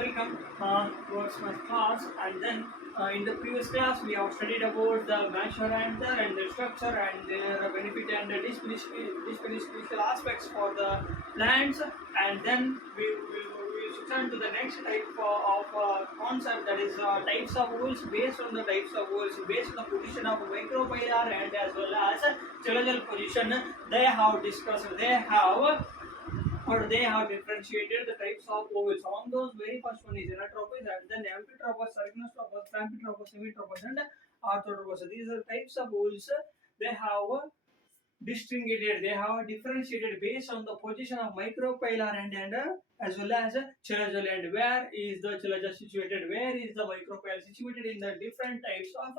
welcome towards my class. And then in the previous class, we have studied about the measurator and the structure and their benefit and the beneficial aspects for the plants. And then we should turn to the next type of concept, that is types of wools. Based on the types of wools, based on the position of micropilar and as well as cellular position, they have discussed, they have differentiated the types of ovals. Among those, very first one is anatropous, and then amphitropous, cygnostropous, pamphitropous, semitropous, and orthotropous. These are types of ovals. They have distinguished, they have differentiated based on the position of micropylar and as well as chalaza land. Where is the chalaza situated? Where is the micropylar situated in the different types of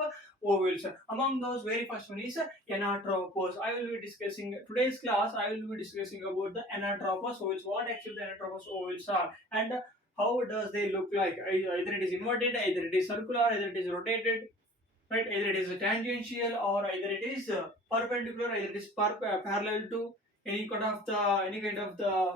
ovals? Among those, very first one is anatropous. I will be discussing today's class. I will be discussing about the anatropous ovals. What actually the anatropous ovals are and how does they look like? Either it is inverted, either it is circular, either it is rotated, right? Either it is tangential or either it is perpendicular, either it is parallel to any kind of the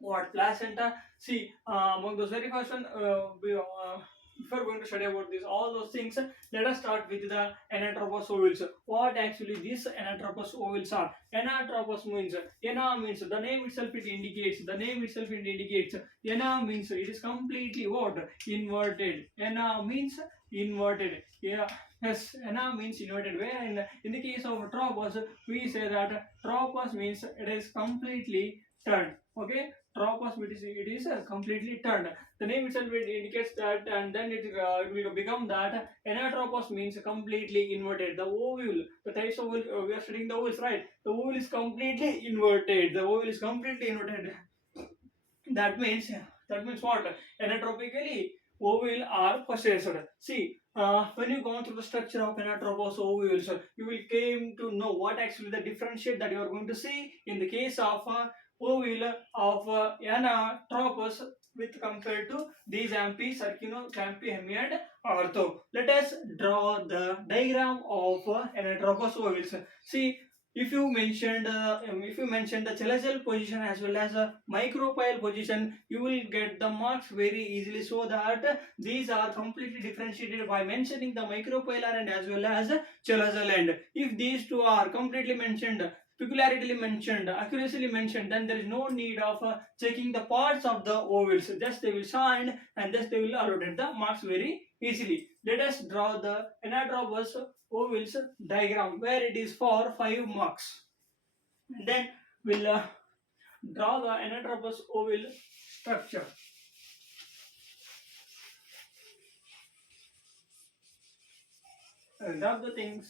what placenta. See, among those very first one, if we are going to study about this, all those things, let us start with the anatropous ovals. What actually these anatropous ovals are? Anatropous means, ana means, the name itself it indicates, ana means it is completely what? Inverted. Ana means inverted. Yeah. Yes, ana means inverted. Where in the case of tropos, we say that tropos means it is completely turned. Okay, tropos it is completely turned. The name itself it indicates that, and then it will become that anatropos means completely inverted. The ovule, the types of ovule, we are studying the ovules, right? The ovule is completely inverted. The ovule is completely inverted. That means what? Anatropically, ovule are possessed. See, when you go through the structure of anatropous ovules, you will came to know what actually the differentiate that you are going to see in the case of ovule of anatropous with compared to these amphi, circuno, campi, hemi, and ortho. Let us draw the diagram of anatropous ovules. See, if you mentioned the chelazal position as well as a micropyle position, you will get the marks very easily, so that these are completely differentiated by mentioning the micropylar and as well as chelazal end. If these two are completely mentioned, peculiarly mentioned, accuracy mentioned, then there is no need of checking the parts of the ovals. Just they will shine and just they will allocate the marks very easily. Let us draw the anatropous ovals diagram where it is for 5 marks. And then we'll draw the anatropous oval structure. I will draw the things,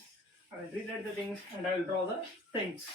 I will rewrite the things, and I will draw the things.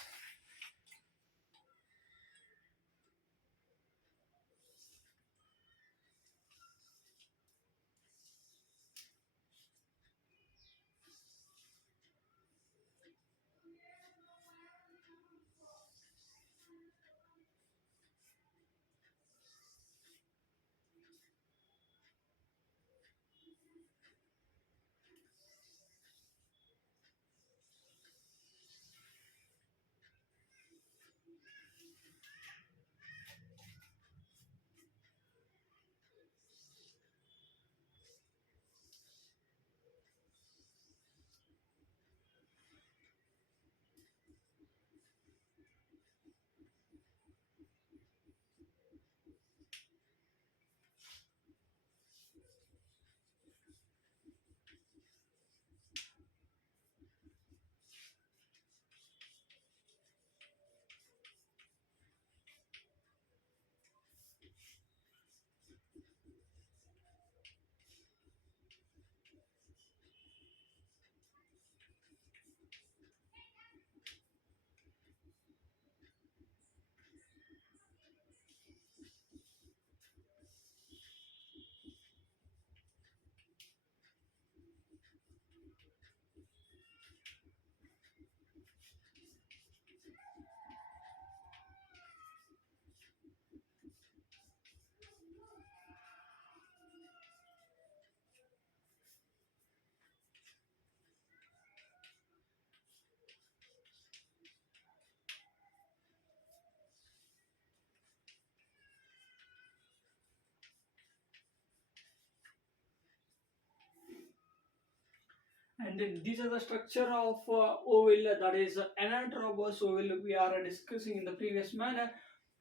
And then these are the structure of ovule, that is anatropous ovule we are discussing in the previous manner.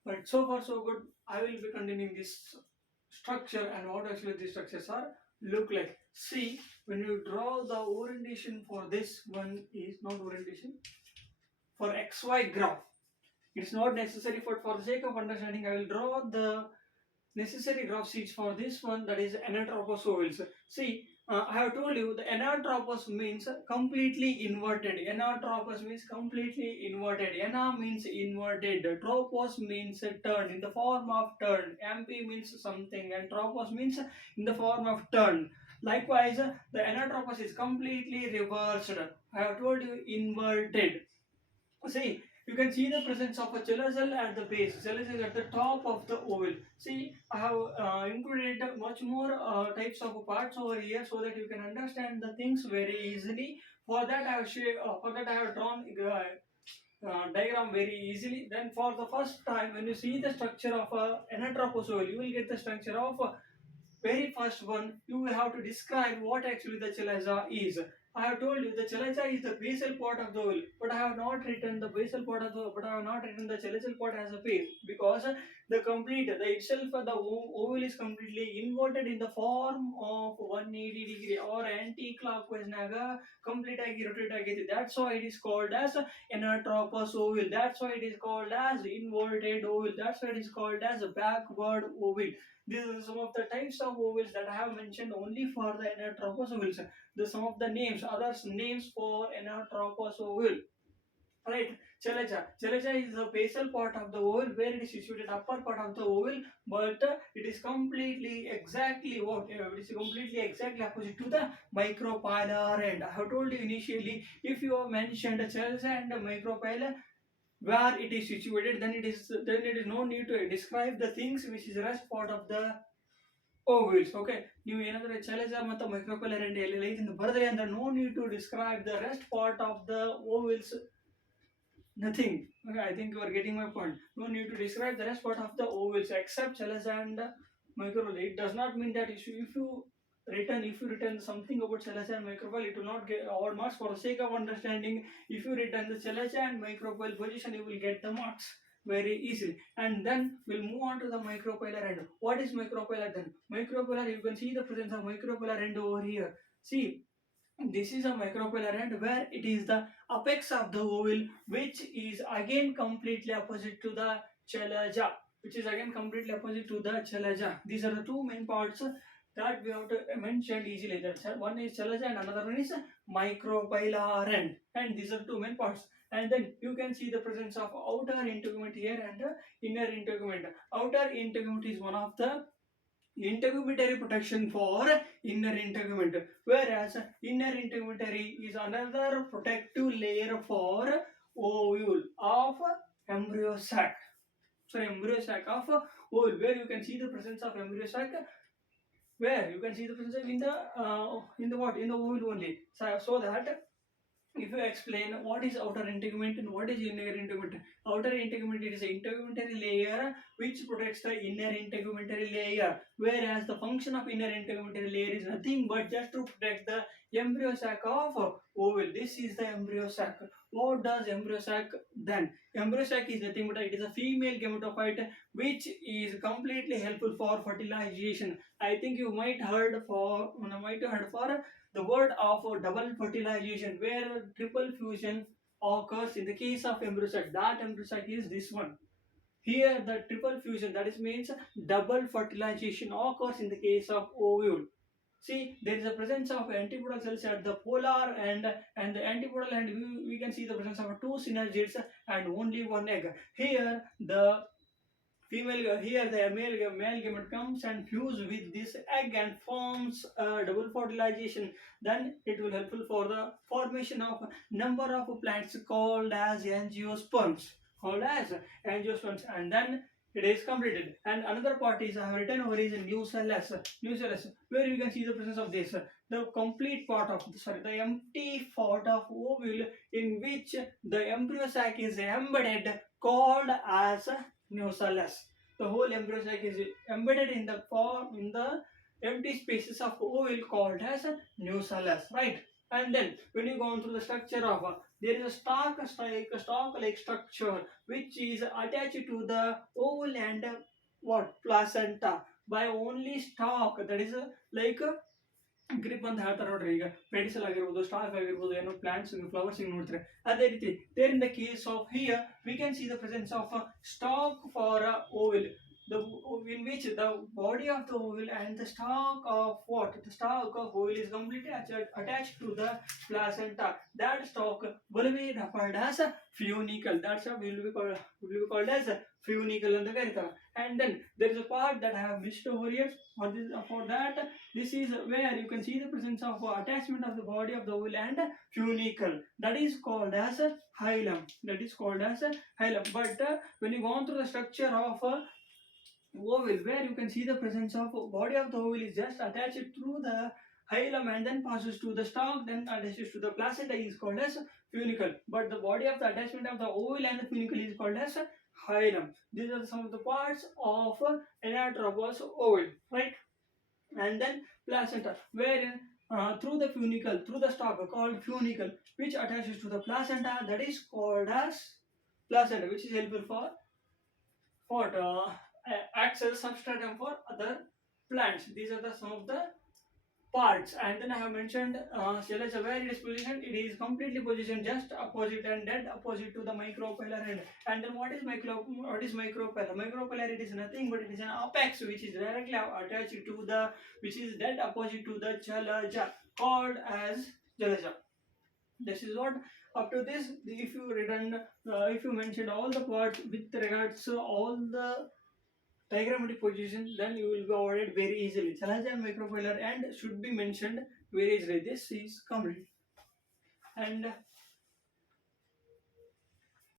But so far so good. I will be continuing this structure and what actually these structures are look like. See, when you draw the orientation for this one is not orientation for XY graph. It's not necessary, for the sake of understanding, I will draw the necessary graph sheets for this one, that is anatropous ovals. See, I have told you the anatropous means completely inverted. Anatropous means completely inverted. Ana means inverted. Tropos means turn in the form of turn. MP means something, and tropos means in the form of turn. Likewise, the anatropous is completely reversed. I have told you inverted. See, you can see the presence of a chelacel at the base. Chelacel is at the top of the oval. See, I have included much more types of parts over here so that you can understand the things very easily. For that, I have drawn diagram very easily. Then, for the first time, when you see the structure of a anatropous oval, you will get the structure of very first one. You will have to describe what actually the chalaza is. I have told you the chalaza is the basal part of the oval, but I have not written the basal part of the, but I have not written the chalazal part as a base, because the itself the oval is completely inverted in the form of 180 degree or anti-clockwise naga complete agi rotate agite. That's why it is called as anatropous oval. That's why it is called as inverted oval. That's why it is called as a backward oval. These are some of the types of ovals that I have mentioned only for the anatropous ovals. Some of the names, others names for anatropous oval. Right, chalaja. Chalaja is the basal part of the oval where it is situated upper part of the oval, but it is completely exactly what it is completely exactly opposite to the micropylar end. I have told you initially, if you have mentioned chalaja and micropylar where it is situated, then it is no need to describe the things which is rest part of the ovals. Okay, ನೀವು ಏನಾದರೂ ಚಲಜ ಮತ್ತು ಮೈಕ್ರೋಪೈಲರ್ end ಎಲ್ಲ ಇದನ್ನು ಬರೆದ್ರೆ ಅಂದ್ರೆ no need to describe the rest part of the ovals. Nothing. Okay, I think you are getting my point. No need to describe the rest part of the ovals except chalaza and micropyle. It does not mean that if you written something about chalaza and micropyle, it will not get all marks. For the sake of understanding, if you written the chalaza and micropyle position, you will get the marks very easily. And then we'll move on to the micropylar end. What is micropylar then? Micropylar, you can see the presence of micropylar end over here. See, this is a micropylar end where it is the apex of the oval, which is again completely opposite to the chalaja. These are the two main parts that we have to mention easily. One is chalaja and another one is micropylar end. And these are two main parts. And then you can see the presence of outer integument here and inner integument. Outer integument is one of the integumentary protection for inner integument, whereas inner integumentary is another protective layer for ovule of embryo sac. So embryo sac of ovule, where you can see the presence of embryo sac, where you can see the presence of in the ovule only. So that if you explain what is outer integument and what is inner integument. Outer integument, it is an integumentary layer which protects the inner integumentary layer, whereas the function of inner integumentary layer is nothing but just to protect the embryo sac of ovule. This is the embryo sac. What does embryo sac then? Embryo sac is nothing but it is a female gametophyte which is completely helpful for fertilization. I think you might heard for the word of double fertilization, where triple fusion occurs in the case of embryo sac. That embryo sac is this one. Here the triple fusion, that is means double fertilization occurs in the case of ovule. See, there is a presence of antipodal cells at the polar end, and the antipodal end we can see the presence of two synergids and only one egg. Here the male gamete comes and fuse with this egg and forms a double fertilization. Then it will helpful for the formation of number of plants called as angiosperms. And then it is completed. And another part is I have written over is nucellus, where you can see the presence of this. The complete part of the empty part of ovule in which the embryo sac is embedded, called as nucellus. The whole embryo sac is embedded in the empty spaces of ovule called as nucellus, right? And then when you go on through the structure of there is a stalk like structure which is attached to the oval and what placenta by only stalk, that is like grip ಅಂತ ಹೇಳ್ತಾರೆ ನೋಡ್ರಿ. ಈಗ ಮೆಡಿಸಲ್ ಆಗಿರ್ಬೋದು, stock ಆಗಿರ್ಬೋದು, ಏನೋ plants flowers ನೋಡ್ತಾರೆ ಅದೇ ರೀತಿ. There in the case of here we can see the presence of stalk for ovule, the in which the body of the oval and the stalk of what, the stalk of oval is completely attached to the placenta. That stalk will be referred as a funicle. That's what will be called as a funicle ಅಂತ ಕರೀತಾರೆ. And then there is a part that I have missed over here. For that, this is where you can see the presence of attachment of the body of the oval and funicle. That is called as a hilum. That is called as a hilum. But when you go on through the structure of oval, where you can see the presence of body of the oval is just attached through the hilum and then passes to the stalk, then attaches to the placenta, is called as funicle. But the body of the attachment of the oval and the funicle is called as hilum. These are some of the parts of Anatropous oval, right? And then placenta, wherein through the funicle, through the stalk called funicle, which attaches to the placenta, that is called as placenta, which is helpful for acts as substratum for other plants. These are some of the parts. And then I have mentioned cell is where it is positioned. It is completely positioned just opposite and dead opposite to the micropellar end. And then what is micropellar? Micropellar, it is nothing but it is an apex which is directly attached to the, which is dead opposite to the jalaja, called as jalaja. This is what, up to this, if you written if you mentioned all the parts with regards to all the diagrammatic position, then you will be avoided very easily. Jalaja and micropellar and should be mentioned very easily. This is complete. And